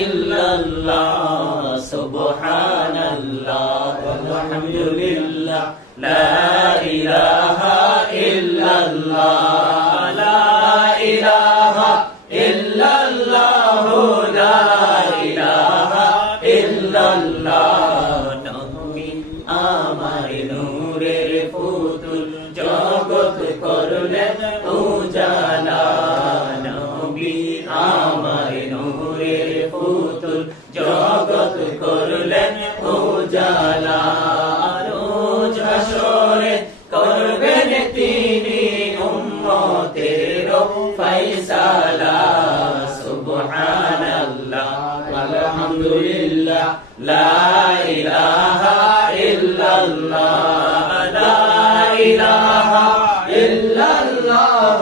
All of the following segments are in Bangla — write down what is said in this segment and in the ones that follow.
ইল্লাল্লাহ সুবহানাল্লাহ আলহামদুলিল্লাহ লা ইলাহা ইল্লাল্লাহ লা ইলাহা ইল্লাল্লাহ লা ইলাহা ইল্লাল্লাহ নবী আমার নূরের পুতুল জগৎ করলেন উজালা নবী আমার নূরের পুতুল জগৎ করলেন উজালা রোজ হাসরে করবেন তিনি উম্মতের ফয়সালা সুবহানাল্লাহ আলহামদুলিল্লাহ লা ইলাহা ইল্লাল্লাহ লা ইলাহা ইল্লাল্লাহ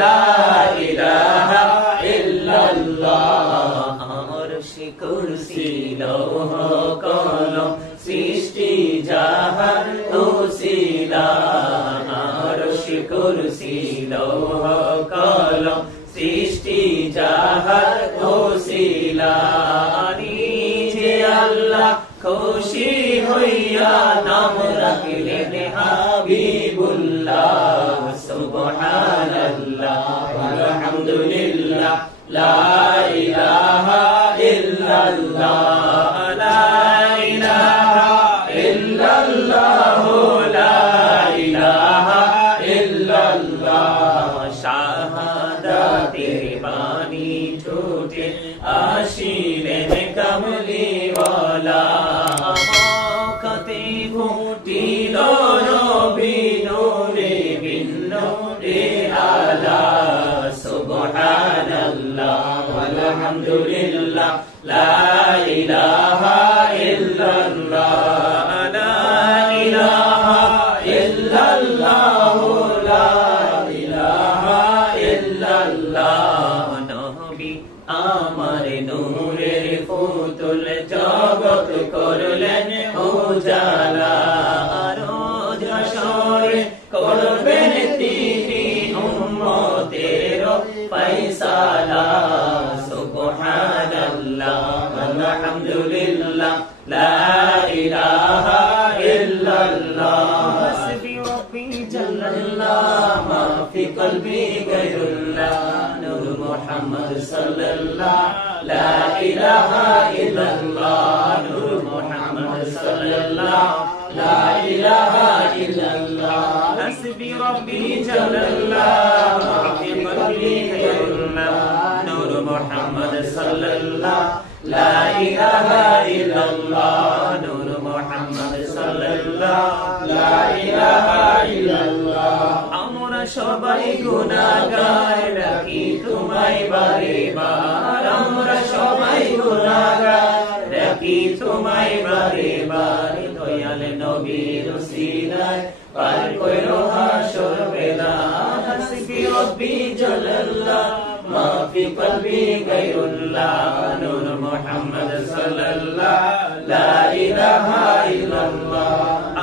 লা ইলাহা ইল্লাল্লাহ আরশে কুরসি লৌহ কলম সৃষ্টি জাহান ওসিলা আরশে কুরসি লৌহ কলম সৃষ্টি জাহান ওসিলা নিজে আল্লাহ খুশি হইয়া নাম রাখলেন হাবিবুল্লাহ সুবহানাল্লাহ আলহামদুলিল্লাহ লা ইলাহা ইল্লাল্লাহ লা ইলাহা ইল্লাল্লাহ লা ইলাহা ইল্লাল্লাহ শাহাদাতের বাণী ছুটে আসিলেন কামলিওয়ালা মক্কাতে ফুটিল নবী নূরে বিন্নূরে আলা সুবহানাল্লাহ আলহামদুলিল্লাহ লা ইলাহা ইল্লাল্লাহ লা ইলাহা ইল্লাল্লাহ লা ইলাহা ইল্লাল্লাহ নবী আমার নূরের পুতুল জগৎ করলেন উজালা রোজ হাসরে করবেন তিনি উম্মতের ফয়সালা সুবহানাল্লাহ আলহামদুলিল্লাহ লা ইলাহা ইল্লাল্লাহ হাসবি রাব্বি জাল্লাল্লাহ মা ফি কলবি গায়রুল্লাহ নূর মুহাম্মদ সাল্লাল্লাহ লা ইলাহা ইল্লাল্লাহ নূর মুহাম্মদ সাল্লাল্লাহ লা ইলাহা ইল্লাল্লাহ হাসবি রাব্বি জাল্লাল্লাহ মা ফি কলবি গায়রুল্লাহ নূর মুহাম্মদ সাল্লাল্লাহ লা ইলাহা ইল্লাল্লাহ নূর মুহাম্মদ সাল্লাল্লাহ লা ইলাহা ইল্লাল্লাহ আমরা সবাই গুনাহগার ডাকি তোমায় বারে বার আমরা সবাই গুনাহগার ডাকি তোমায় বারে বার দয়াল নবীর ওসিলায় পার কইরো হাসর বেলা হাসবি রাব্বি জাল্লাল্লাহ মা ফি কলবি গায়রুল্লাহ নূর মুহাম্মদ সাল্লাল্লাহ লা ইলাহা ইল্লাল্লাহ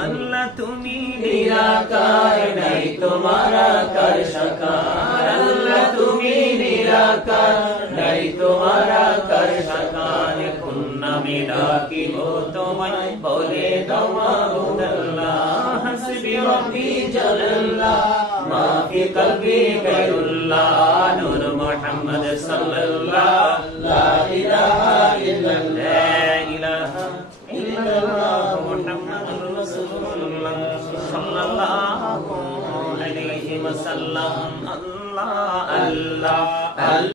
আল্লাহ তুমি নিরাকার নাই তোমার আকার সাকার আল্লাহ তুমি নিরাকার নাই তোমার আকার সাকার কোন নামে ডাকিব তোমায় বলে দাও মাবুদাল্লাহ হাসবি রাব্বি জাল্লাল্লাহ মা ফি কলবি গায়রুল্লাহ নূর মুহাম্মদ সাল্লাল্লাহ লা ইলাহা ইল্লাল্লাহ লা ইলাহা ইল্লাল্লাহ মুহাম্মাদুর রাসূলুল্লাহ সাল্লাল্লাহু আলাইহি ওয়াসাল্লাম আল্লাহ আল্লাহ